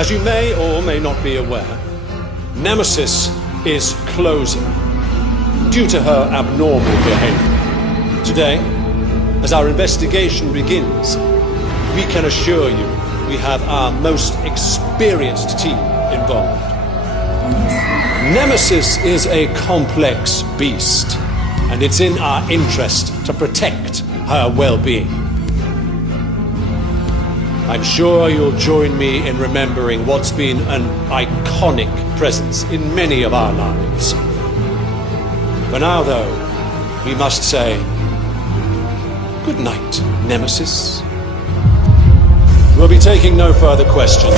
As you may or may not be aware, Nemesis is closing due to her abnormal behavior. Today, as our investigation begins, we can assure you we have our most experienced team involved. Nemesis is a complex beast, and it's in our interest to protect her well-being. I'm sure you'll join me in remembering what's been an iconic presence in many of our lives. For now, though, we must say, good night, Nemesis. We'll be taking no further questions.